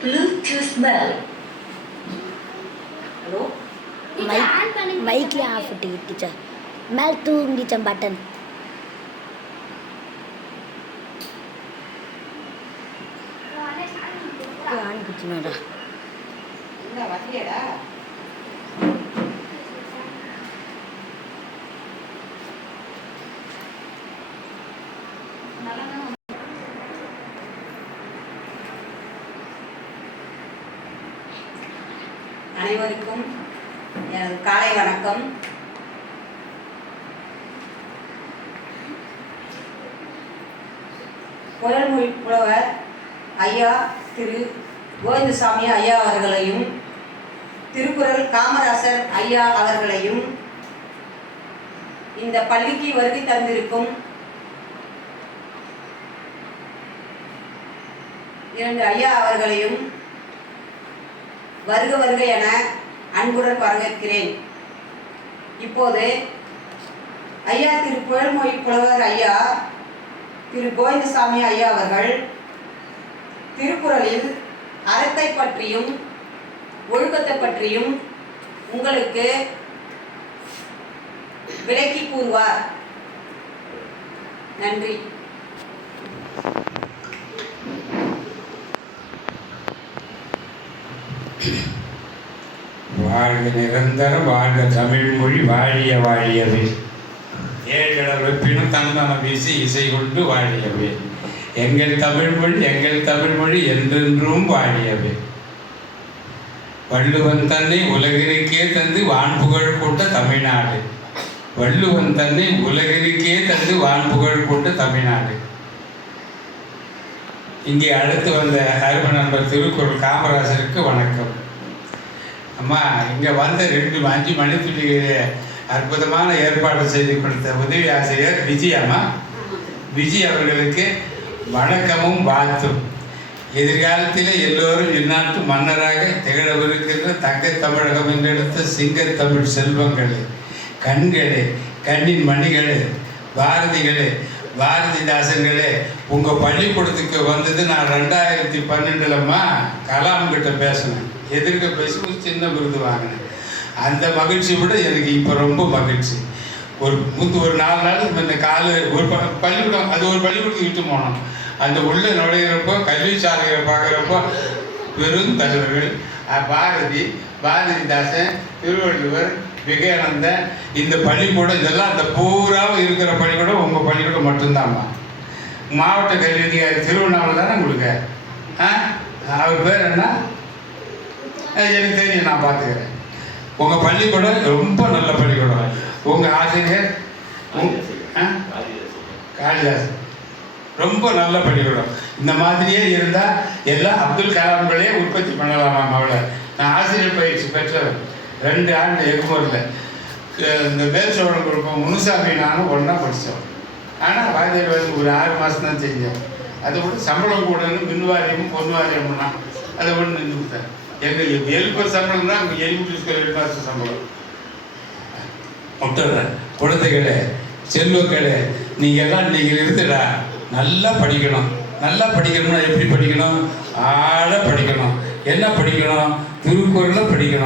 Bluetooth bell. Hello? மைக்ல of பண்ணிட்டு teacher மேல தூங்கிச்ச பட்டன் ஆன் குச்சினடா என்ன வட்டியடா அனைவருக்கும் காலை வணக்கம். புயல்மொழி புலவர் ஐயா திரு கோவிந்தசாமி ஐயா அவர்களையும் திருக்குறள் காமராசர் ஐயா அவர்களையும் இந்த பள்ளிக்கு வருகை தந்திருக்கும் இரண்டு ஐயா அவர்களையும் வருக வருக என அன்புடன் வரவேற்கிறேன். இப்போது ஐயா திரு புயல்மொழி புலவர் ஐயா திரு கோவிந்தசாமி ஐயா அவர்கள் திருக்குறளில் அறத்தை பற்றியும் ஒழுக்கத்தை பற்றியும் உங்களுக்கு விளக்கி கூறுவார். நன்றி. வாழ்க நிரந்தரம், வாழ்க தமிழ் மொழி, வாழிய வாழியவே. ஏழ்கள வெப்பினும் தந்தனம் வீசி இசை கொண்டு வாழியவே. எங்கள் தமிழ் மொழி என்றென்றும் வாழியவே. வள்ளுவன் தன்னை உலகிற்கே தந்து வான்புகழ் கொண்ட தமிழ்நாடு. வள்ளுவன் தன்னை உலகிற்கே தந்து வான்புகழ் கொண்ட தமிழ்நாடு. இங்கே அடுத்து வந்த அருமை நண்பர் திருக்குறள் காமராசருக்கு வணக்கம். அம்மா, இங்கே வந்த 5 மணித்துளிகளே அற்புதமான ஏற்பாடு செய்து கொடுத்த உதவி ஆசிரியர் விஜய் அவர்களுக்கு வணக்கமும் வாழ்த்தும். எதிர்காலத்தில் எல்லோரும் இந்நாட்டு மன்னராக திகழவிருக்கின்ற தங்க தமிழகம் என்றெடுத்த சிங்கத்தமிழ் செல்வங்களே, கண்களே, கண்ணின் மணிகளே, பாரதிதாசன்களே, உங்கள் பள்ளிக்கூடத்துக்கு வந்தது நான் 2012 கலாம் கிட்ட பேசினேன். எதிர்க்க பேசும்போது சின்ன விருது வாங்கினேன். அந்த மகிழ்ச்சி விட எனக்கு இப்போ ரொம்ப மகிழ்ச்சி. ஒரு 4 நாள் இந்த ஒரு பள்ளிக்கூடம், அது ஒரு பள்ளிக்கூடத்துக்கு விட்டு போனோம். அந்த உள்ளே நுழையிறப்போ கல்வி சாலைகளை பார்க்குறப்போ பெரும் தலைவர்கள் பாரதிதாசன், திருவள்ளுவர், விவேகானந்தன், இந்த பள்ளிக்கூடம் இதெல்லாம் அந்த பூராவும் இருக்கிற பள்ளிக்கூடம் உங்கள் பள்ளிக்கூடம் மட்டும்தாம்மா. மாவட்ட கல்வி அதிகாரி திருவண்ணாமலை தானே உங்களுக்கு? அவர் பேர் என்ன? எனக்கு தெரியும், நான் பார்த்துக்கிறேன். உங்கள் பள்ளிக்கூடம் ரொம்ப நல்ல பள்ளிக்கூடம். உங்கள் ஆசிரியர் காளிதாஸ் ரொம்ப நல்ல பள்ளிக்கூடம். இந்த மாதிரியே இருந்தால் எல்லாம் அப்துல் கலாம்களே உற்பத்தி பண்ணலாமாம். அவளை நான் ஆசிரியர் பயிற்சி பெற்றவர் 2 ஆண்டு எகுமூரில். இந்த மேல்சோழன் குடும்பம் முனுசாமி நானும் ஒன்றா படித்தோம். ஆனால் வாத்தியார் வந்து ஒரு 6 மாதம் தான் செஞ்சேன். அதை கூட சம்பளம் கூடன்னு மின்வாரியமும் பொன்வாரியம்னா அதை கூட நின்று கொடுத்தேன். எங்கள் எழுப்பர் சம்பளம் தான் அங்கே எலிமெண்ட்ரி ஸ்கூல் ஹெட்மாஸ்டர் சம்பளம். விட்டுறேன். குழந்தைகளே, செல்வங்களே, நீங்கள் இருந்துடா நல்லா படிக்கணும். நல்லா படிக்கணும்னா எப்படி படிக்கணும்? ஆழ படிக்கணும். என்ன படிக்கணும்? திருக்குறளை படிக்கணும்.